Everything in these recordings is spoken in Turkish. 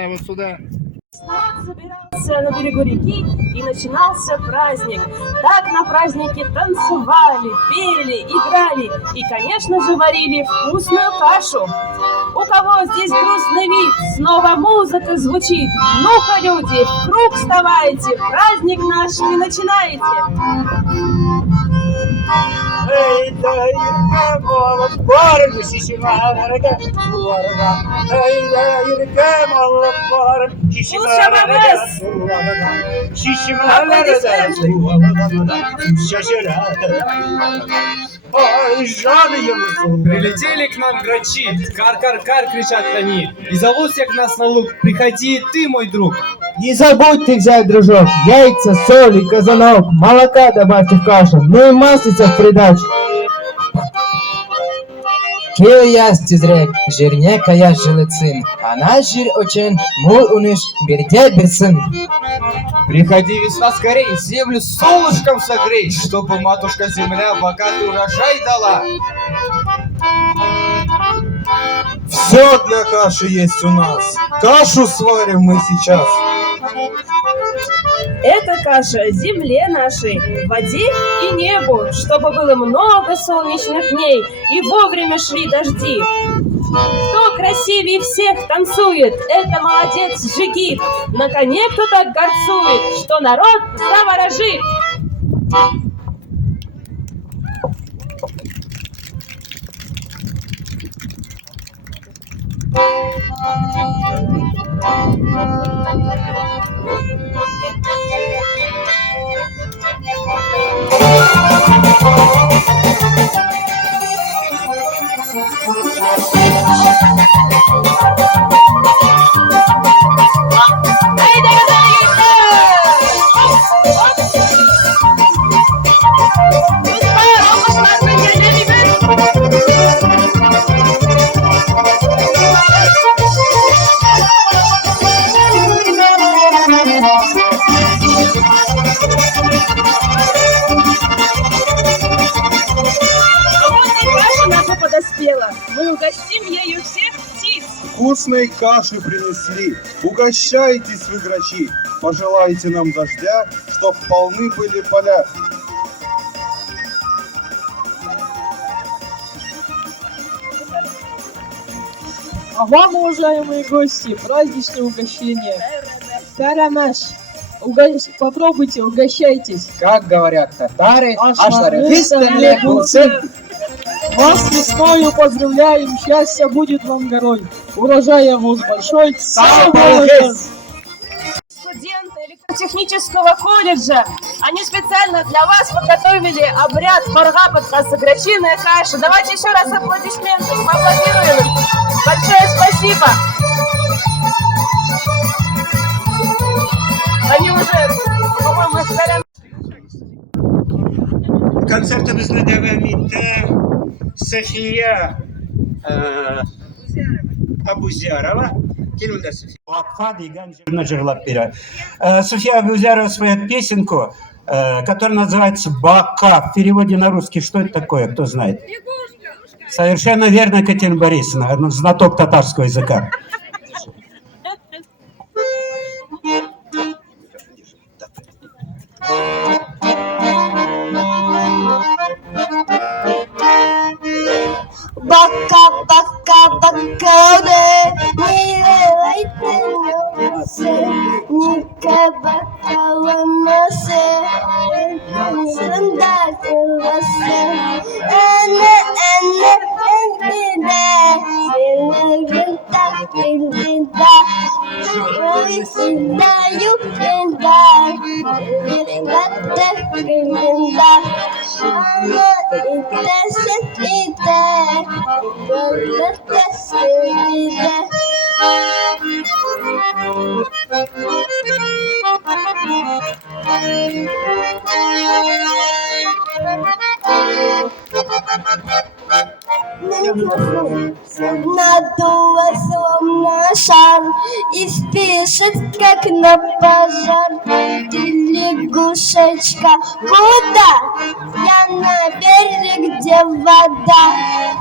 Да, вот сюда. Народ собирался на берегу реки, и начинался праздник. Так на празднике танцевали, пели, играли и, конечно же, варили вкусную кашу. У кого здесь грустный вид, снова музыка звучит. Ну-ка, люди, в круг вставайте, праздник наш не начинайте. Эй, да, Ирка, молод, барыня, сисима, дорога, дорога. Эй, да, Ирка, молод, барыня, сисима, дорога, сисима, дорога, ой, жаны ему. Прилетели к нам грачи, кар-кар-кар кричат они, и зовут всех нас на луг. Приходи и ты, мой друг. Не забудьте взять, дружок, яйца, соль и казанок, молока добавьте в кашу, ну и маслица в придачу. Kil yaz tizrek, jirne kaya jilitsin, она жир очень, мой уныш, берде берсын. Приходи, весна, скорей, землю солнышком согрей, чтобы матушка земля богатый урожай дала. Все для каши есть у нас. Кашу сварим мы сейчас. Это каша земле нашей, воде и небу, чтобы было много солнечных дней и вовремя шли дожди. Кто красивее всех танцует, это молодец Жигит. На коне кто так горцует, что народ заворожит. Мы угостим ею всех птиц. Вкусной каши принесли. Угощайтесь, вы, грачи. Пожелайте нам дождя, чтоб полны были поля. А вам, уважаемые гости, праздничное угощение. Карамаш. Попробуйте, угощайтесь. Как говорят татары, Вас весною поздравляем, счастья будет вам горой. Урожая воз большой. Студенты электротехнического колледжа, они специально для вас подготовили обряд хорга грачиная каша. Давайте еще раз аплодисменты, поаплодируем. Большое спасибо. Они уже, по-моему, говорят. Konsertimizde devam etti. Safiye Абузярова. Келіңдер, София. Бақа деген жеріне жырлап береді. София Абузярова споет песенку, которая называется «Бака». В переводе на русский что это такое, кто знает? Совершенно верно, Катерина Борисовна, знаток татарского языка. Baka baka baka ne, mire se, nika baka wamase, zanda kulase, ene endine, sinagenta kilinda, sinda yukinda, kilinda kilinda, ana ite. Надулась словно шар и спешит, как на пожар. Ты лягушечка, куда? Я на берег, где вода.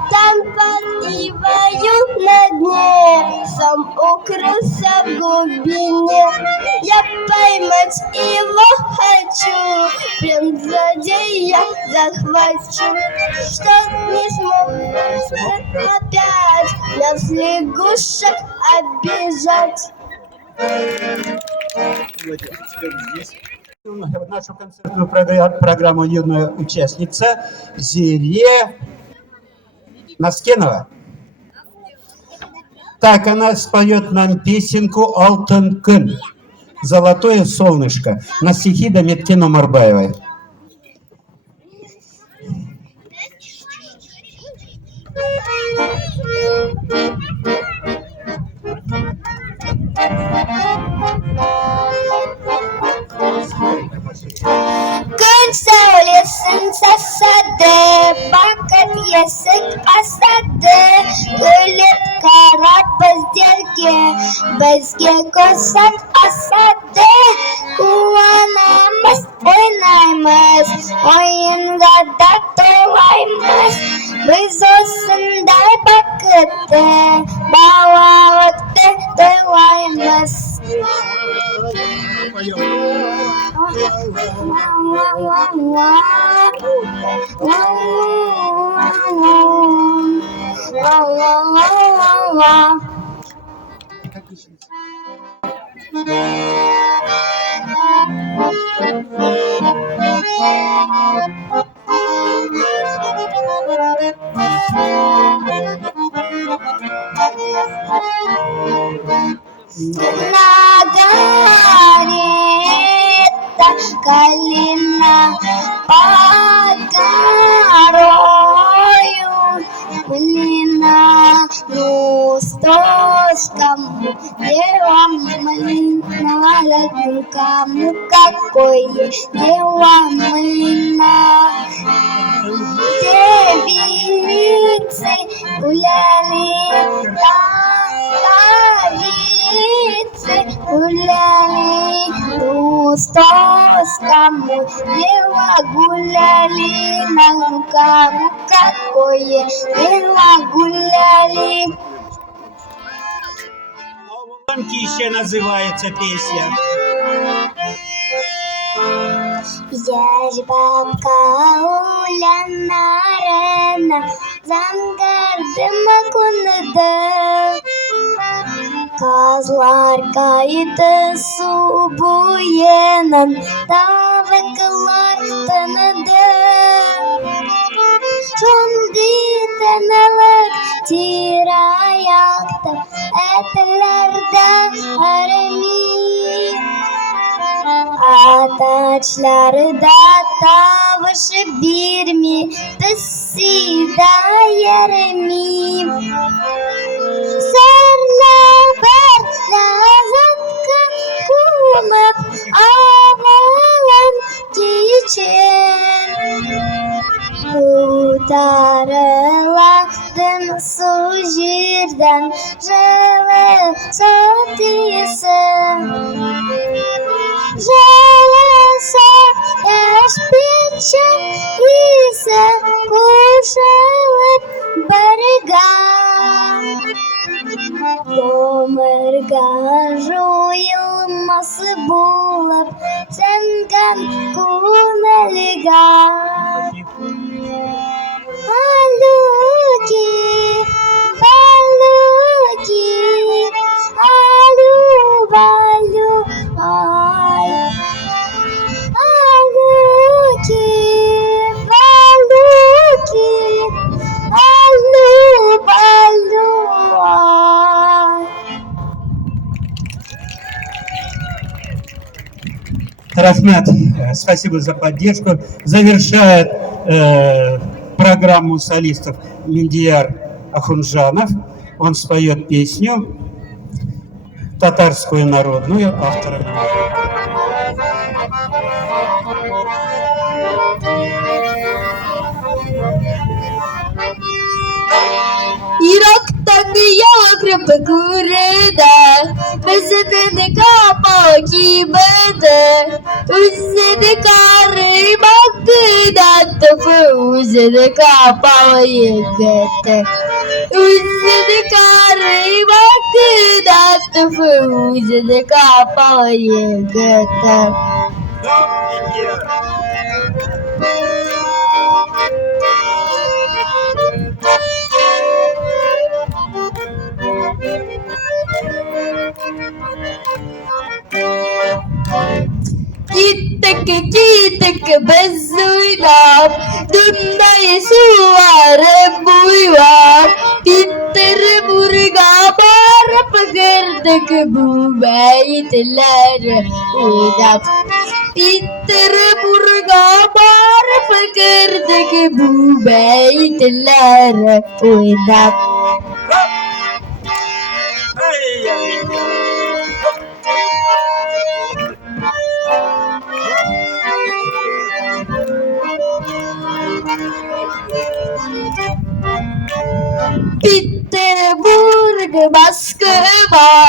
Там под ивой таю на дне, сам укрылся в глубине. Я поймать его хочу, прям сзади я захвачу, что не смог опять нас лягушек обижать. Нашу концертную программу юная участница Зире Наскенова. Так, она споет нам песенку «Алтын күн» «Золотое солнышко» на стихи Даметкина Марбаевой. Күн сәулесін сасады, бақыт есік асады, күліп қарап бізге көрсек асады. Қуанамыз, ойнаймыз, ойынға да толаймыз. Біз осындай бақытты, балалықты тойлаймыз. Нагарета калина под горою, млина, ну кому дело млина, кому какое дело млина. Девицы гуляли, старицы гуляли, ну кому дело гуляли, на кому какое дело гуляли. Еще называется песня. Здесь бабка Уляна Рена, Зангардым Акунада, Казларка иді субуенан, Тавыкалар таныды. Шонды таналык тираяқты, Әтілерді әреми. Атачлары да тавышы бирми, Тысы да ереми. Сәрлі бір ләзатқа күміп, Авалым кечен. Утарыладым су жерден, Жылы сотысын. Желесек яш печен иісі қушылып бірге. Өмірге жойылмасы болып сөнген көңілге. Алуки, балуки, алу, балу, ай. Алуки, балуки, алу, балу, ай. Рахмет, спасибо за поддержку. Завершает программу солистов Миндияр Ахунжанов. Он споет песню татарскую народную автором. Ирактан ягры бігурida, Біздіні капал кибеді, Үзіні кары бақыда, Түфі үзіні капал егеті. Üzdü karı baktı da tıfı üzdü kapayı götür. Gittik biz uylap dünyayı suvarıp buyvar bittir burga barıp girdik bu beytleri uydap bittir burga barıp girdik bu beytleri uydap. Peterburg Moskva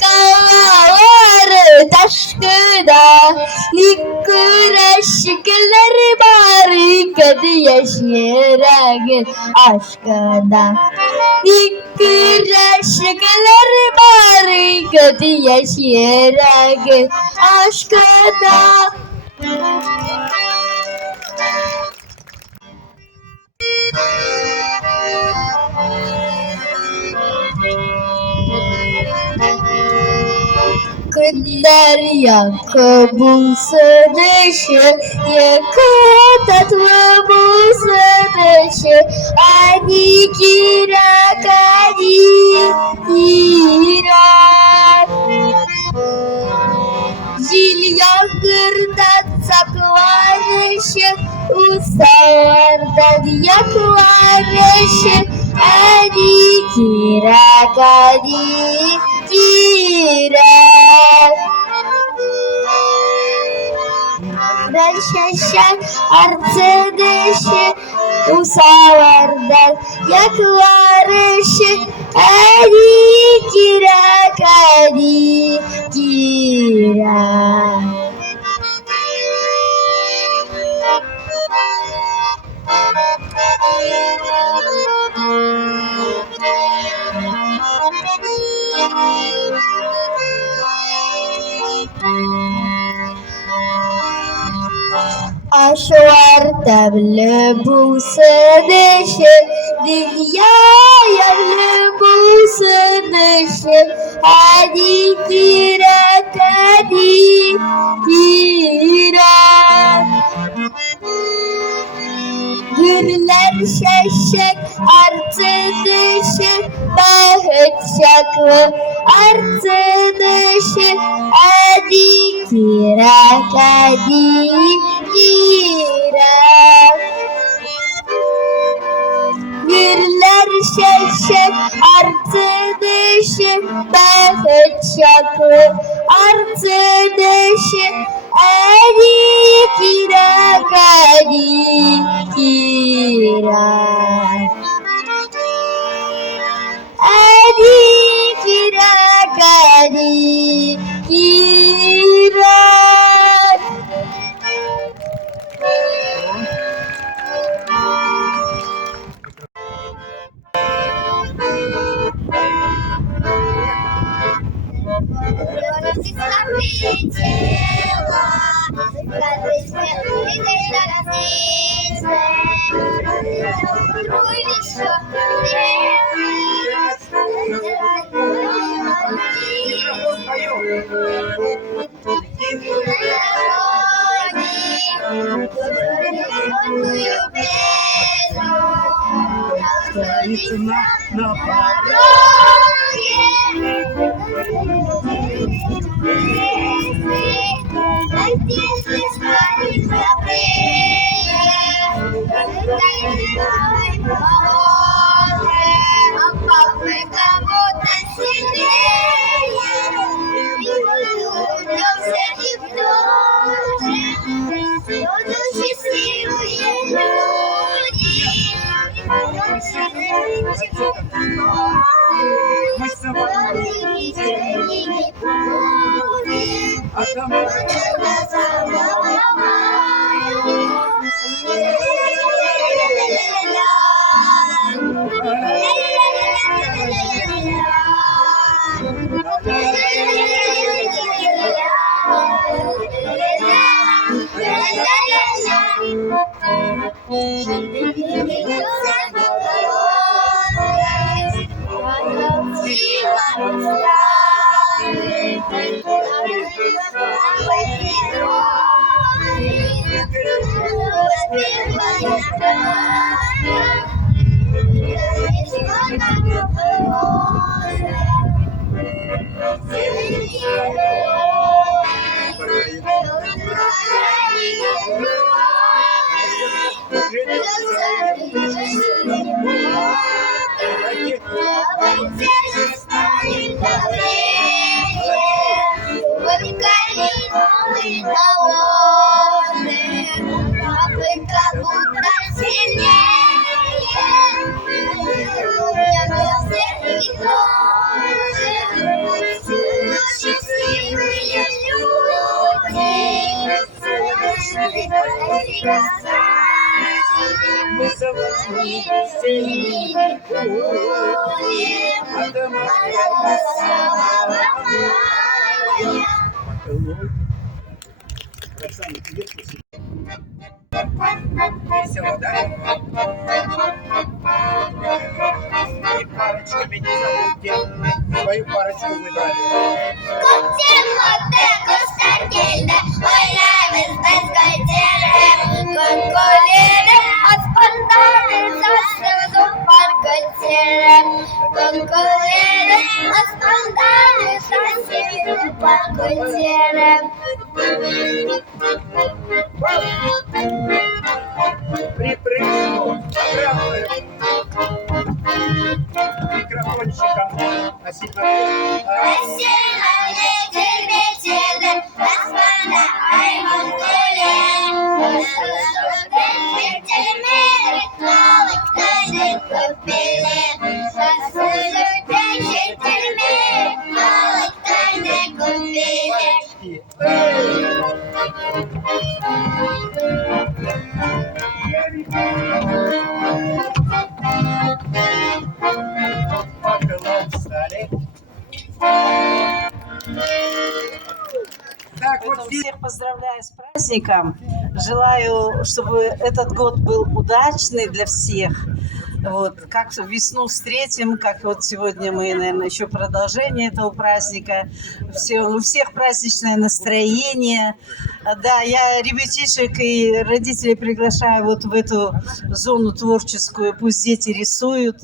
Kavaları taşkıda Nikuraşıklar barikat yaşayarak aşkada Nikuraşıklar barikat yaşayarak aşkada. Кындар яко булса dışı, yaко tatlı bulsa dışı, adi kira kadi kira. Zil yağırdan saklanışı, usardan yaklanışı, adi kira kadi kira. Şaşan arkadaşı usavardan yaklarışı adi kira kadi kira. Aşvar bulsa dışı, dünyaya bulsa dışı, hadi kira kadi kira. Gürler şeşek artı dışı, bahıt şaklı artı dışı, hadi kira kadi kira. Gürler şeşek artı dışı, bahıt şaklı artı dışı, hadi kira kadi kira. Hadi kira kadi kira. На Весело, да? И парочками не забудьте. Свою парочку выбрали. Припрыжку. Микрофончиком. Спасибо. Так, вот здесь. Всех поздравляю с праздником. Желаю, чтобы этот год был удачный для всех. Вот, как весну встретим, как вот сегодня мы, наверное, еще продолжение этого праздника. У всех праздничное настроение. Да, я ребятишек и родителей приглашаю вот в эту зону творческую. Пусть дети рисуют.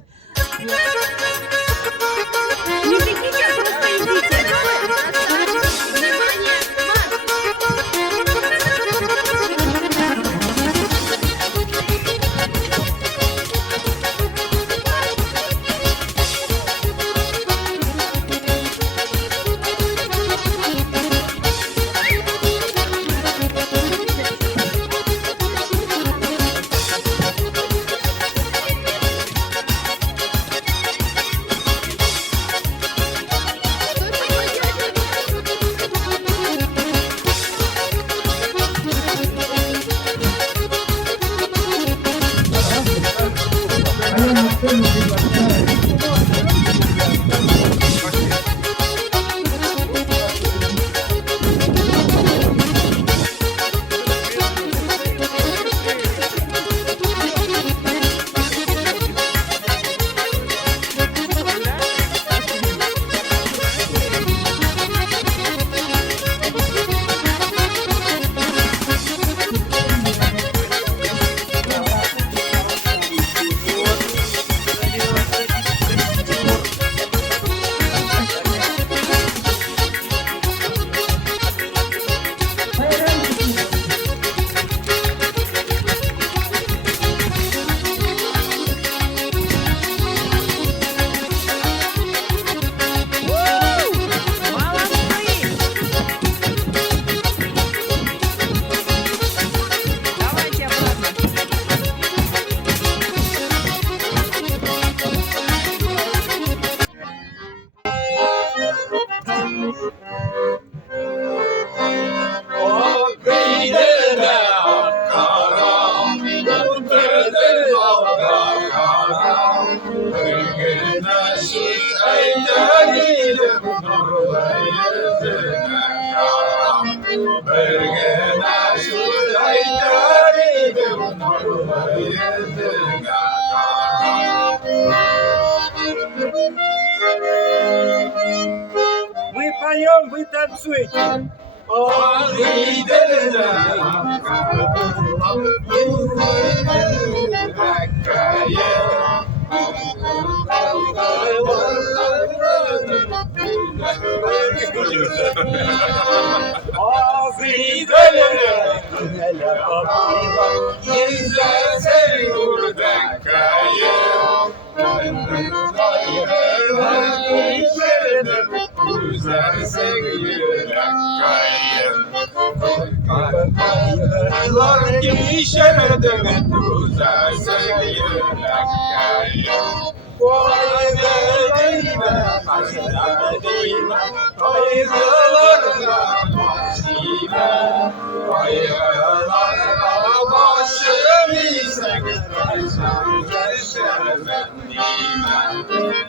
Мы поем, вы танцуете.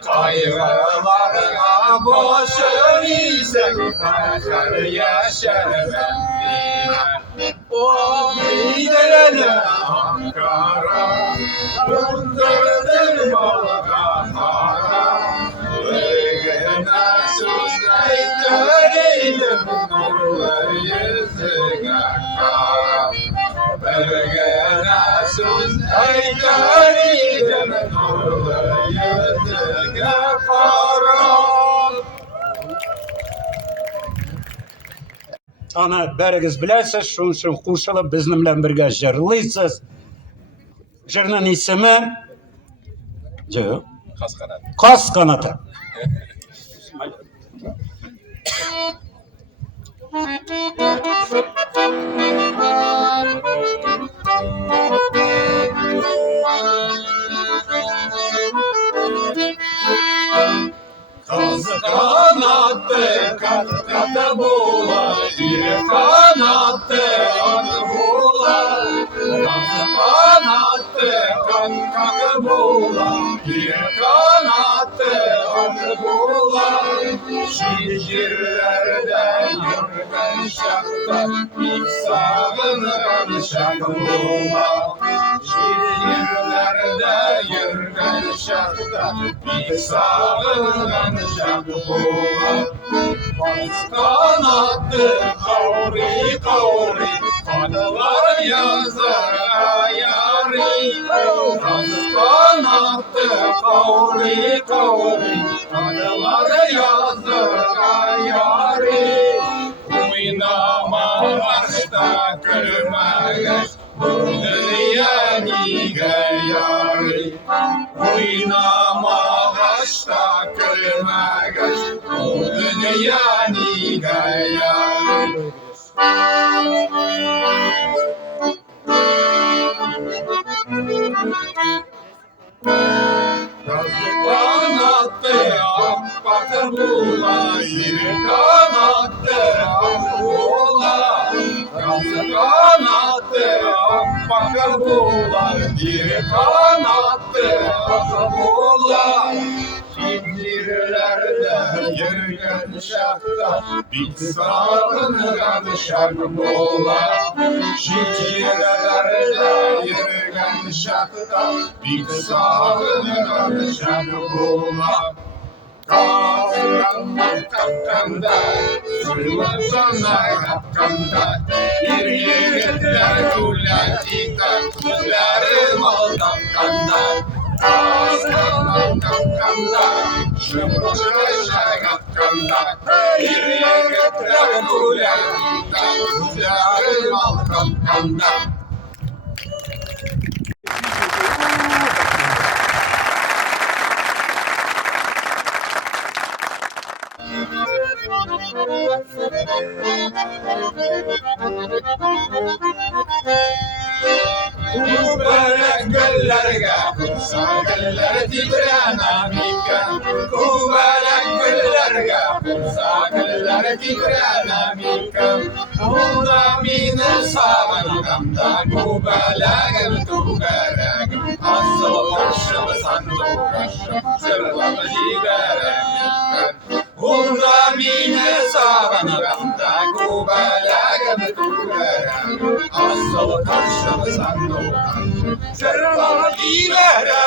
Kayılarına boşun isek Her yaşar bendime O gidelim Ankara Döndürdüm Balkanlara Ögüne suzlaytırıydım Nurlar yüzüne kara Ögüne suzlaytırıydım Nurlar yüzüne kara. Аны бәрігіз біләсіз, шуның үшін қушылып біздің белән бергә жырлыйсыз. Жырның исеме Қас қанаты. Kaz kanattı, kat katı bular, bir kanattı, atı bular. Kaz kanattı, kat katı bular, bir kanattı, atı bular. Şehirlerden yürgen şakta, bir sağınan şak bular. Şehirlerde yürgen şakta, bir sağınan şak bular. Kaz kanattı, kavri kavri, kadılar yazar ayari. Kaz kanattı, kavri kavri, kadılar yazar ayari. Oynama başta gülmegeç, bu dünya niga yari. Oynama başta gülmegeç, bu dünya niga yari. Kaz kanattı, akbakır bular, bir kanattı, akı bular. Kaz kanattı, akbakır bular, bir kanattı, akı bular. Şehirlerde yürgen şakta, bir sağınan şak bular. Şehirlerde yürgen şakta, bir sağınan şak bular. Kapkanda, sırmasana kapkanda, bir yigitler kulatita, kuzlarım ol kapkanda. Kapkanda, şımrışa kapkanda, bir yigitler kulatita, kuzlarım ol kapkanda. Kubarak güllerge, kursa güller tibrana mika. Kubarak güllerge, kursa güller tibrana mika. Onda mine savangamda, kubalagım tugaragım. Asıl taşım sandım kaşım, sırlamı jigaragım. Onda mine savangamda, kubalagım tugaragım. Asıl taşım sandım kaşım, sırlamı jigaragım.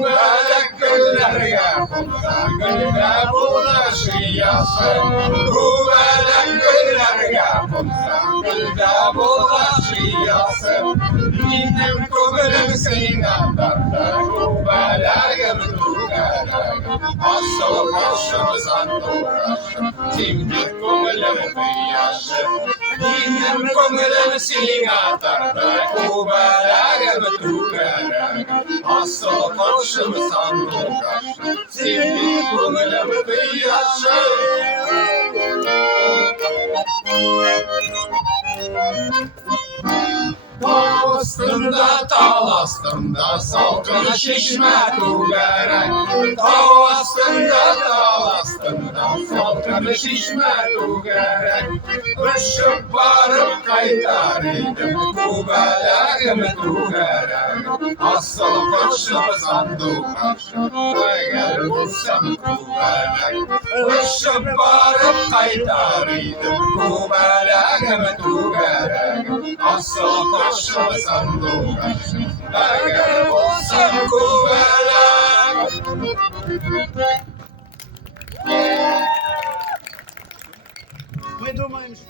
Kubelik güllerge konsan gülde bulaşıyasın. Kubelik güllerge konsan gülde bulaşıyasın. Benim kubelim sinandarda kubeliğim tuğerek. Asıl başımızdan uğraşın, şimdi kubelim yaşın. Benim kubelim sinandarda kubeliğim tuğerek. Asıl başımızdan uğraşın, şimdi kubelim yaşın. Tavastımda talastimda salqin şişme tuğerek. Tavastımda talastimda salqin şişme tuğerek. Uçup barıp qaytar idim kubeliğim tuğerek. Asıl başımızdan uğraşın, eğer bulsam kubelek. Uçup barıp qaytar idim kubeliğim tuğerek. Asıl başımızdan uğraşın, eğer bulsam kubelek. Мы думаем, что...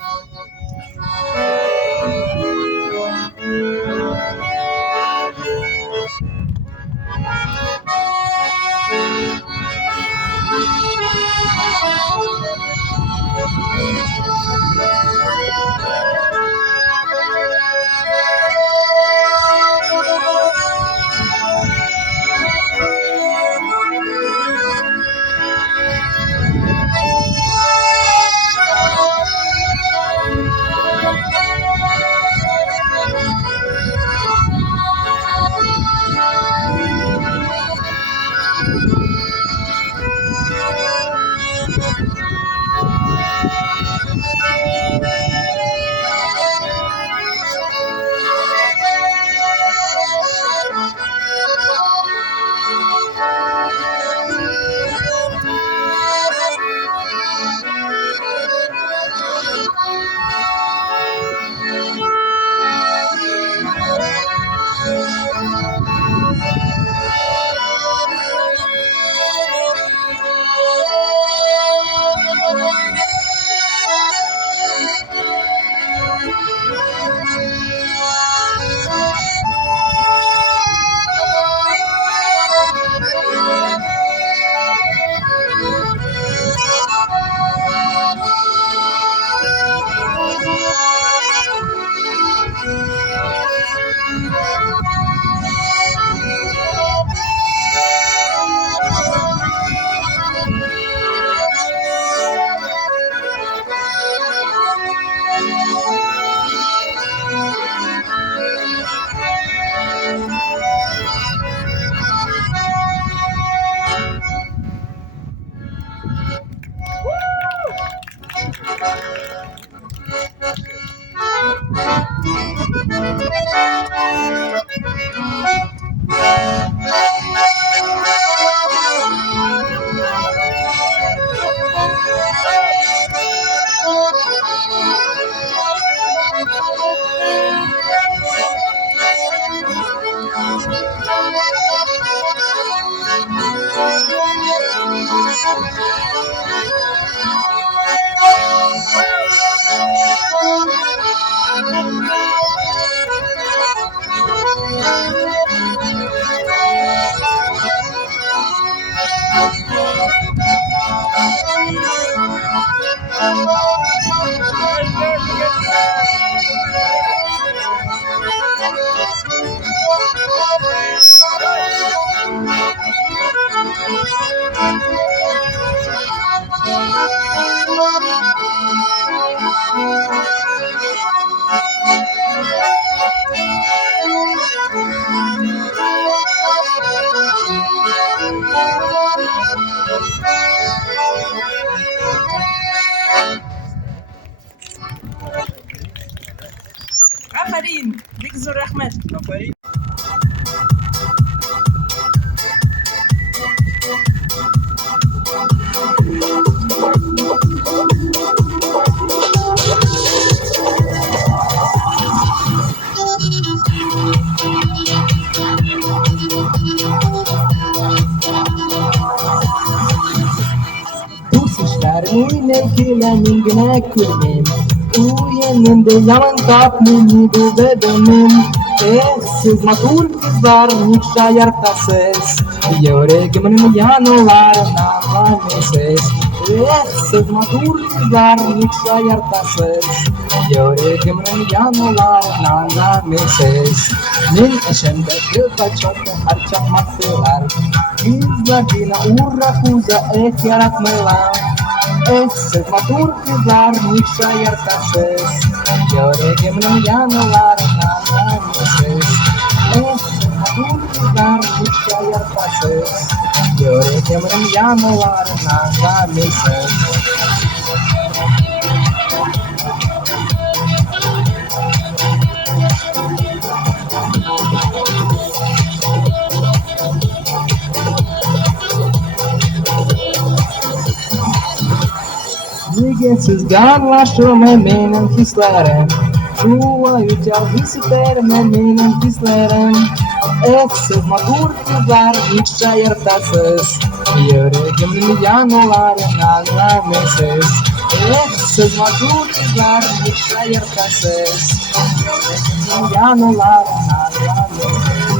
Aferin, dik zor rahmet. Kışlarımın elkilemin güne kürmeyim Uyanında yaman tapmini bu bedenim siz matur kızlar nikşa yartasız Yüreğimin yanılarına vanesiz siz matur kızlar nikşa yartasız Yüreğimin yanılarına vanesiz Min eşemde kıza çok harcamaktılar Kızlar yine uğra kuza yaratmaylar siz matur kızlar nikşa yartasız Yüreğimin yanılarına vanesiz siz matur kızlar nikşa yartasız Yüreğimin yanılarına vanesiz Siz garlaştırma benim hislerim Çuva yücel hissettirme benim hislerim siz matur kızlar nikşa yartasız Yüreğimin yanılarına vanesiz siz matur kızlar nikşa yartasız Yüreğimin yanılarına vanesiz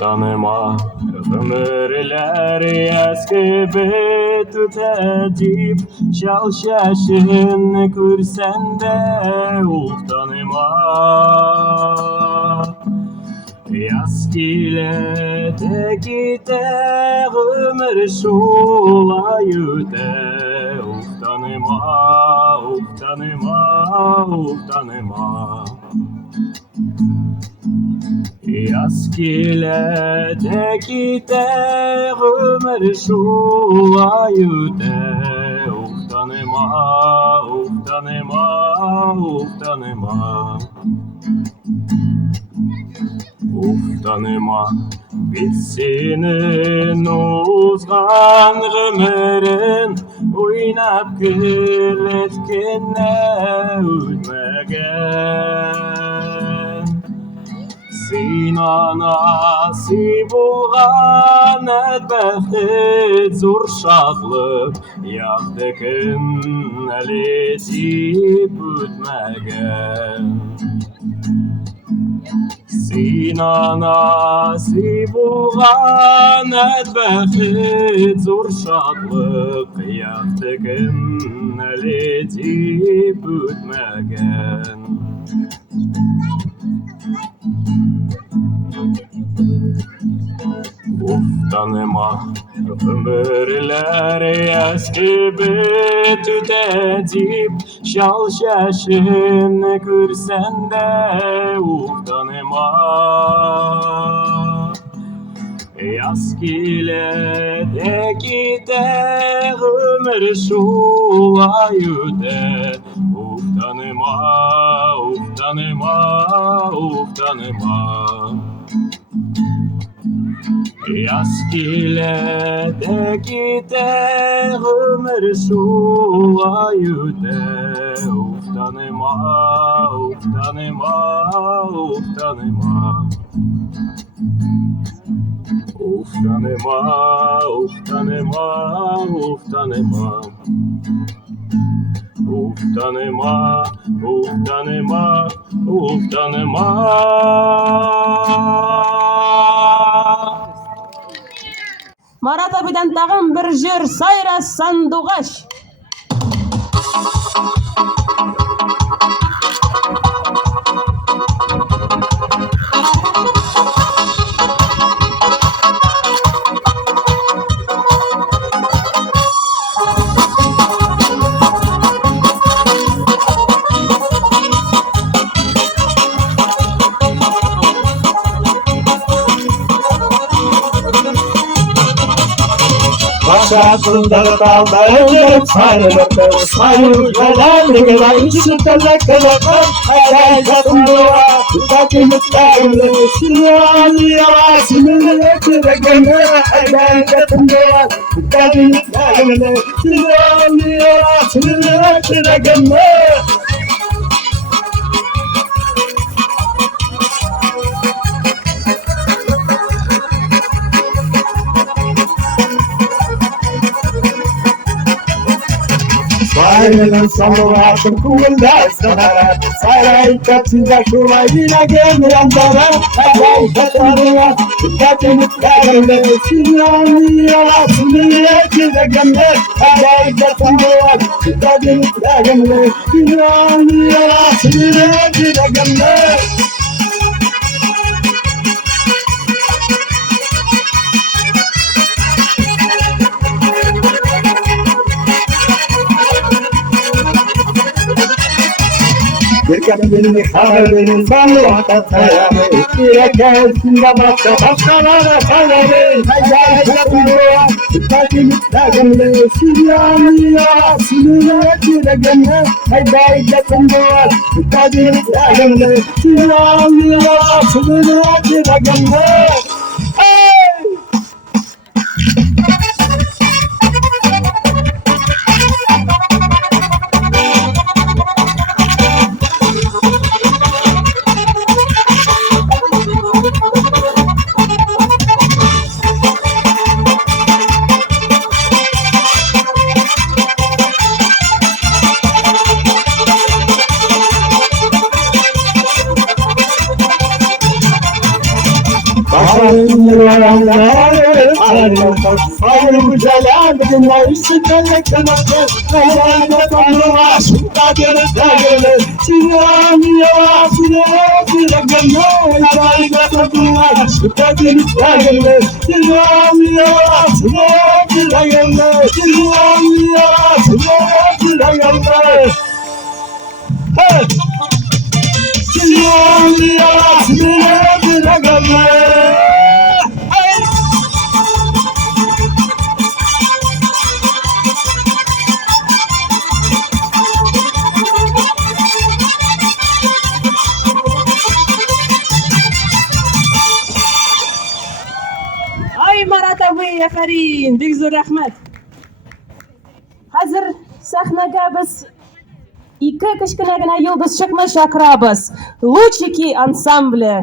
Tanıma ömürler eski tütecip şal şaşın kürsen de tanıma Yaskile tekite ömür şulayüte tanıma Yaskile tekite ömür şulayüte tanıma tanıma Bitsinin uzgan ömürün Oynap gületkine ölmegen Sina nasip olgan elbette zor şadlık Yaktıkın eletip ötmegen Син анасы буған бәхет зор шатлық яқтығын әлетіп өтмәген. Таныма өмірлер ескібі түтедіп шал шәшін көрсәнде таныма яз келеді кете өмір шулай өте таныма таныма Yaz келеді кете өмір шулай өте таныма таныма таныма таныма таныма таныма таныма Марат абыдан тағын бір жыр сайра сандуғаш. Başaklıdır dağlarım sarılıdır Sarılgalarım ayışı talaklarım Hayatım dua Tutakımı dağılır Sinyalı yavaşını Ekirgemi Hayatım dua Tutakımı dağılır Sinyalı yavaşını Ekirgemi Sayının samuratın kuvulda sanara Saray kapsında şulayına gelmeyen dara Saray kapsında dikkatini kârlı Sinyalı yalasını ekide gömle Saray kapsında dikkatini kârlı Sinyalı yalasını ekide gömle Birkenini haberini sanlığa sayamı Yekersinde başkalara sayamı Hayal yapıyor Dikkatini takımlı Sinyanlıya Sinirletine gömle Hayal yapıyor Dikkatini takımlı Sinyanlıya Sinirletine gömle Sayın Celal'ın ayısını kınaklı Hayalde tanrıma şuntadır dağılır Sinyanlıya sinirletine gömle Hayalde tanrıma şuntadır dağılır Sinyanlıya sinirletine gömle Sinyanlıya sinirletine gömle Sinyanlıya sinirletine gömle Марат абый, Афарин, бик зур рәхмәт. Хәзер сәхнәгә без ике кечкенә генә йолдыз чыкны чакырабыз. Лучики ансамбле.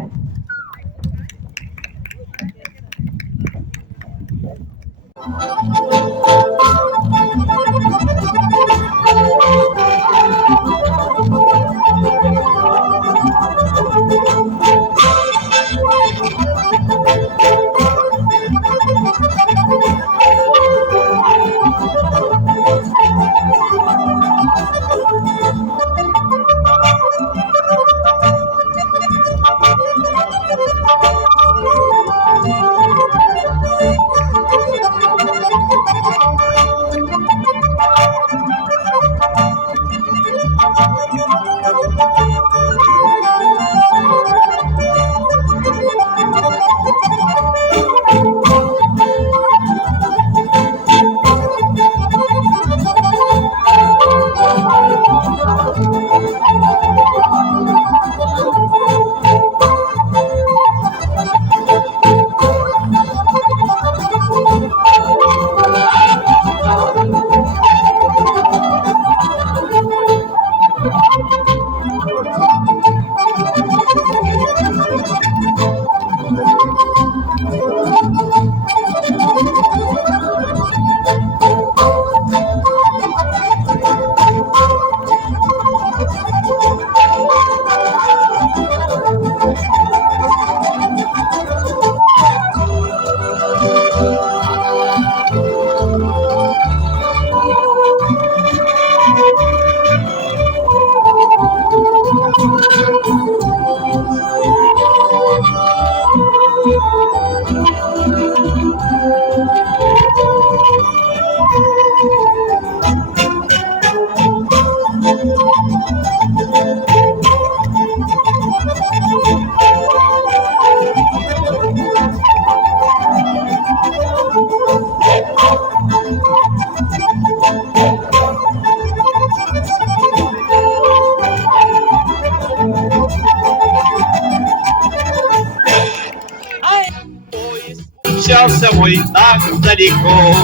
Мчался мой так далеко,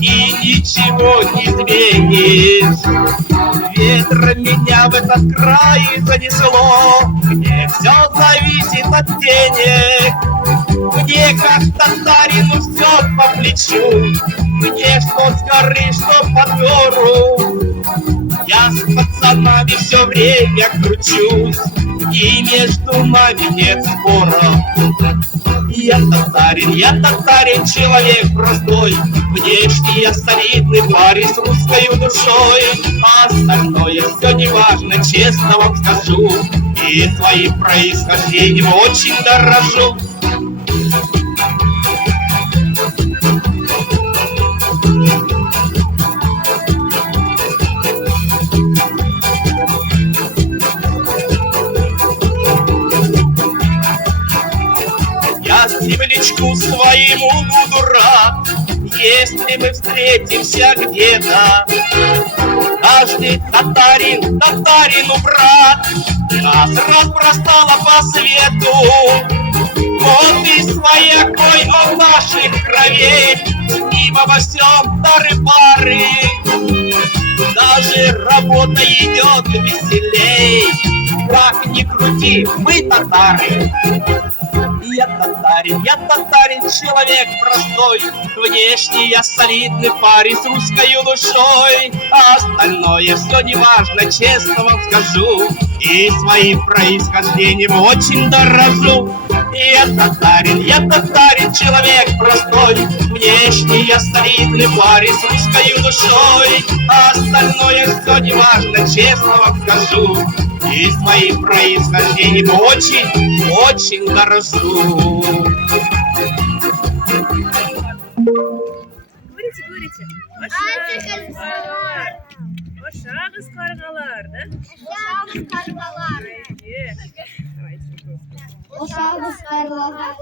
и ничего не изменишь. Ветром меня в этот край занесло, где все зависит от денег. Мне, как татарину, все по плечу, мне что с горы, что под гору. Я с пацанами все время кручусь, и между нами нет спора. Я татарин, человек простой, внешне я солидный парень с русской душой. А остальное все неважно, честно вам скажу, и своим происхождением очень дорожу. Землячку своему буду рад, если мы встретимся где-то. Каждый татарин татарину брат, нас разбросало по свету. Вот и своякой он наших кровей, с ним обо всем тары-пары. Даже работа идет веселей, как ни крути, мы татары. Я татарин, человек простой, внешне я солидный парень с русской душой. А остальное все неважно, честно вам скажу, и своим происхождением очень дорожу. Я татарин, человек простой, внешне я солидный парень с русской душой. А остальное все неважно, честно вам скажу, и своим происхождением очень дорожу. Говорите. Ошағы қарғалар, да? Ошағы қарғалар. Давайте. Ошағы қарғалар.